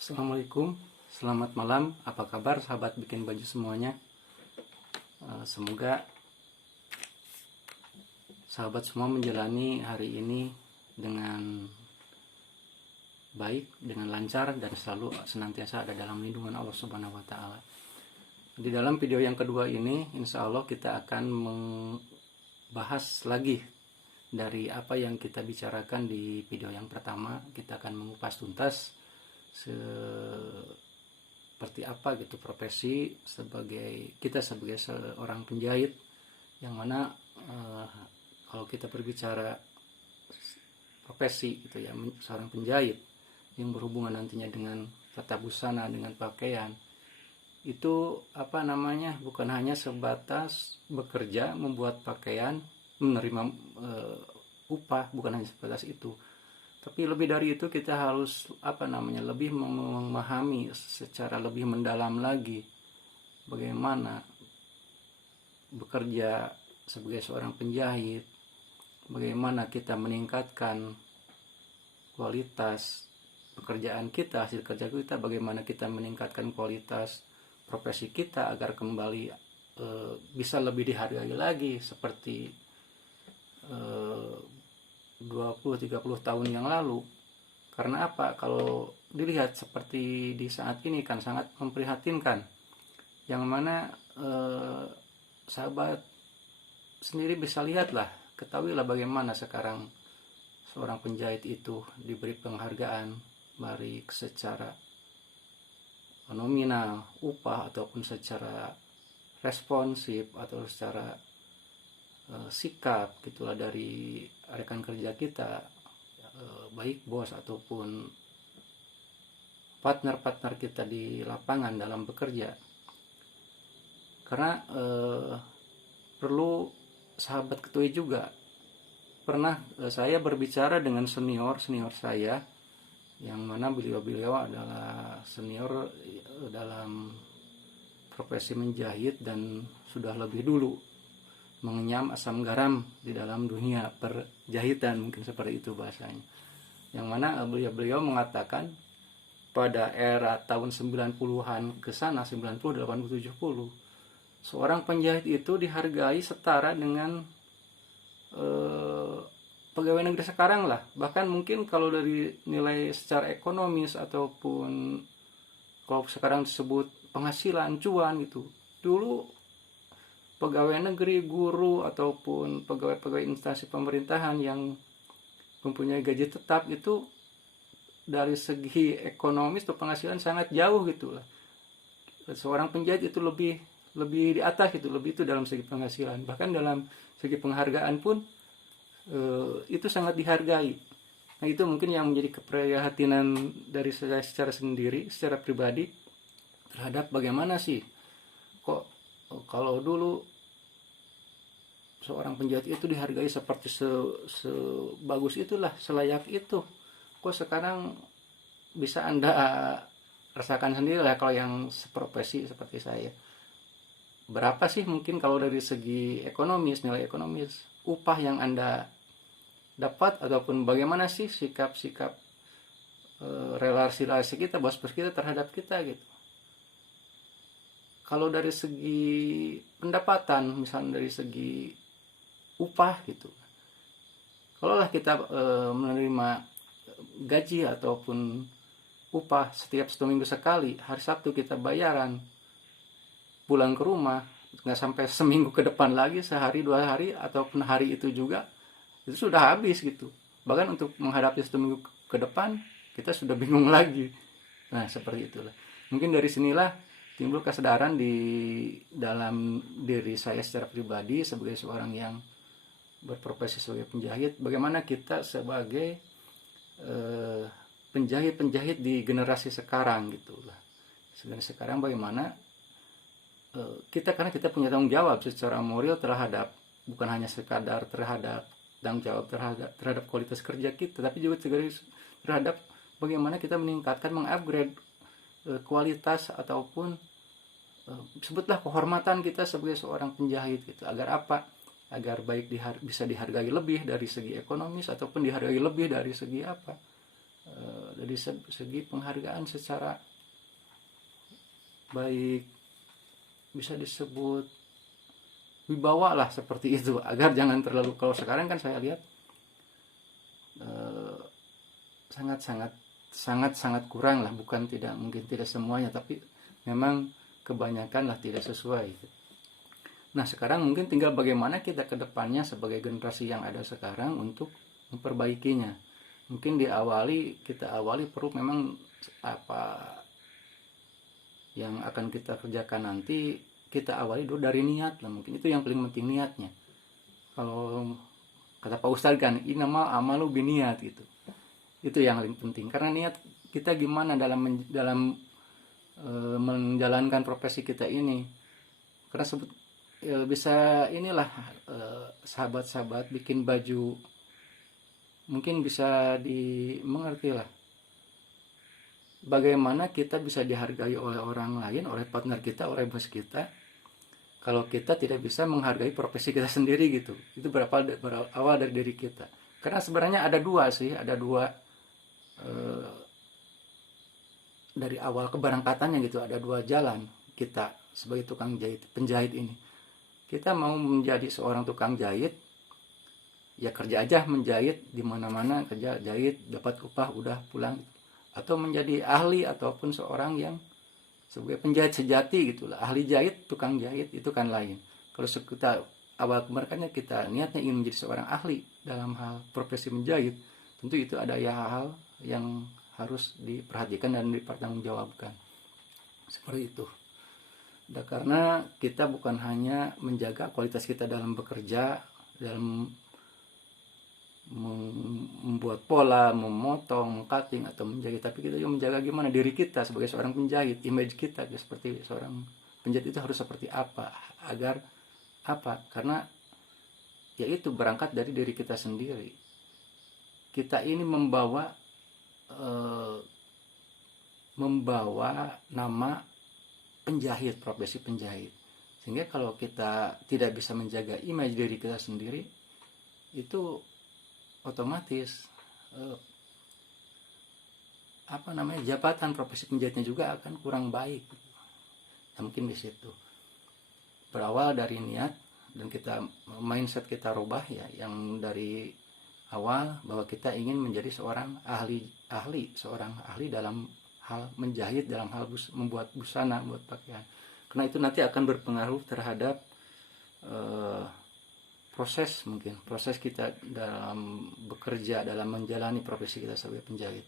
Assalamualaikum, selamat malam. Apa kabar sahabat bikin baju semuanya? Semoga sahabat semua menjalani hari ini dengan baik, dengan lancar, dan selalu senantiasa ada dalam lindungan Allah Subhanahu wa Ta'ala. Di dalam video yang kedua ini, insya Allah kita akan membahas lagi dari apa yang kita bicarakan di video yang pertama. Kita akan mengupas tuntas seperti apa gitu profesi kita sebagai seorang penjahit, yang mana kalau kita berbicara profesi gitu ya, seorang penjahit yang berhubungan nantinya dengan tata busana, dengan pakaian, itu bukan hanya sebatas bekerja membuat pakaian, menerima upah, bukan hanya sebatas itu. Tapi lebih dari itu kita harus lebih memahami secara lebih mendalam lagi bagaimana bekerja sebagai seorang penjahit, bagaimana kita meningkatkan kualitas pekerjaan kita, hasil kerja kita, bagaimana kita meningkatkan kualitas profesi kita agar kembali bisa lebih dihargai lagi seperti 20-30 tahun yang lalu. Karena apa? Kalau dilihat seperti di saat ini kan sangat memprihatinkan, yang mana sahabat sendiri bisa lihatlah, ketahuilah bagaimana sekarang seorang penjahit itu diberi penghargaan baik secara nominal upah ataupun secara responsif atau secara sikap gitulah dari rekan kerja kita, baik bos ataupun partner-partner kita di lapangan dalam bekerja. Karena perlu sahabat ketahui juga, pernah saya berbicara dengan senior saya, yang mana beliau adalah senior dalam profesi menjahit dan sudah lebih dulu mengenyam asam garam di dalam dunia perjahitan, mungkin seperti itu bahasanya. Yang mana beliau mengatakan pada era tahun 90-an ke sana, 90, 80, 70, seorang penjahit itu dihargai setara dengan pegawai negeri sekarang lah. Bahkan mungkin kalau dari nilai secara ekonomis ataupun kalau sekarang disebut penghasilan, cuan gitu. Dulu pegawai negeri, guru, ataupun pegawai instansi pemerintahan yang mempunyai gaji tetap itu dari segi ekonomis atau penghasilan sangat jauh gitu lah. Seorang penjahit itu lebih di atas gitu, lebih itu dalam segi penghasilan. Bahkan dalam segi penghargaan pun itu sangat dihargai. Nah, itu mungkin yang menjadi keprihatinan dari saya secara sendiri, secara pribadi, terhadap bagaimana sih kok kalau dulu seorang penjahit itu dihargai seperti sebagus itulah, selayak itu, kok sekarang bisa Anda rasakan sendiri lah kalau yang seprofesi seperti saya. Berapa sih mungkin kalau dari segi ekonomis, nilai ekonomis, upah yang Anda dapat, ataupun bagaimana sih sikap-sikap relasi kita, bos-bos kita terhadap kita gitu. Kalau dari segi pendapatan, misalnya dari segi upah gitu, kalau lah kita menerima gaji ataupun upah setiap 1 minggu sekali, hari Sabtu kita bayaran, pulang ke rumah nggak sampai seminggu ke depan lagi, sehari 2 hari ataupun hari itu juga itu sudah habis gitu. Bahkan untuk menghadapi 1 minggu ke depan kita sudah bingung lagi. Nah, seperti itulah. Mungkin dari sinilah timbul kesadaran di dalam diri saya secara pribadi sebagai seorang yang berprofesi sebagai penjahit, bagaimana kita sebagai penjahit di generasi sekarang gitulah. Sekarang bagaimana karena kita punya tanggung jawab secara moral terhadap, bukan hanya sekadar terhadap tanggung jawab terhadap kualitas kerja kita, tapi juga terhadap bagaimana kita meningkatkan, mengupgrade kualitas ataupun sebutlah kehormatan kita sebagai seorang penjahit gitu. Agar apa? Agar baik bisa dihargai lebih dari segi ekonomis ataupun dihargai lebih dari segi dari segi penghargaan secara baik, bisa disebut wibawa lah seperti itu, agar jangan terlalu, kalau sekarang kan saya lihat sangat-sangat sangat-sangat kurang lah, bukan tidak, mungkin tidak semuanya, tapi memang kebanyakan lah tidak sesuai. Nah sekarang mungkin tinggal bagaimana kita ke depannya sebagai generasi yang ada sekarang untuk memperbaikinya. Mungkin kita awali perlu memang apa yang akan kita kerjakan nanti, kita awali dulu dari niat lah, mungkin itu yang paling penting, niatnya. Kalau kata Pak Ustadz kan, innamal amalu biniat gitu. Itu yang paling penting, karena niat kita gimana dalam menjalankan profesi kita ini. Karena bisa inilah, sahabat-sahabat bikin baju, mungkin bisa dimengerti lah bagaimana kita bisa dihargai oleh orang lain, oleh partner kita, oleh bos kita, kalau kita tidak bisa menghargai profesi kita sendiri gitu. Itu berawal dari diri kita. Karena sebenarnya ada dua dari awal keberangkatannya gitu, ada dua jalan kita sebagai tukang penjahit ini. Kita mau menjadi seorang tukang jahit, ya kerja aja menjahit di mana-mana, kerja jahit, dapat upah, udah pulang. Atau menjadi ahli, ataupun seorang yang sebagai penjahit sejati gitulah, ahli jahit, tukang jahit, itu kan lain. Kalau kita awal kemerdekaan kita niatnya ingin menjadi seorang ahli dalam hal profesi menjahit, tentu itu ada hal yang harus diperhatikan dan dipertanggungjawabkan. Seperti itu. Karena kita bukan hanya menjaga kualitas kita dalam bekerja, dalam membuat pola, memotong, cutting atau menjahit, tapi kita juga menjaga gimana diri kita sebagai seorang penjahit, image kita seperti seorang penjahit itu harus seperti apa, agar apa, karena yaitu berangkat dari diri kita sendiri. Kita ini membawa nama penjahit, profesi penjahit, sehingga kalau kita tidak bisa menjaga image diri kita sendiri, itu otomatis jabatan profesi penjahitnya juga akan kurang baik. Nah, mungkin di situ berawal dari niat, dan kita mindset kita rubah ya, yang dari awal bahwa kita ingin menjadi seorang seorang ahli dalam hal menjahit, dalam hal membuat busana, membuat pakaian. Karena itu nanti akan berpengaruh terhadap proses kita dalam bekerja, dalam menjalani profesi kita sebagai penjahit.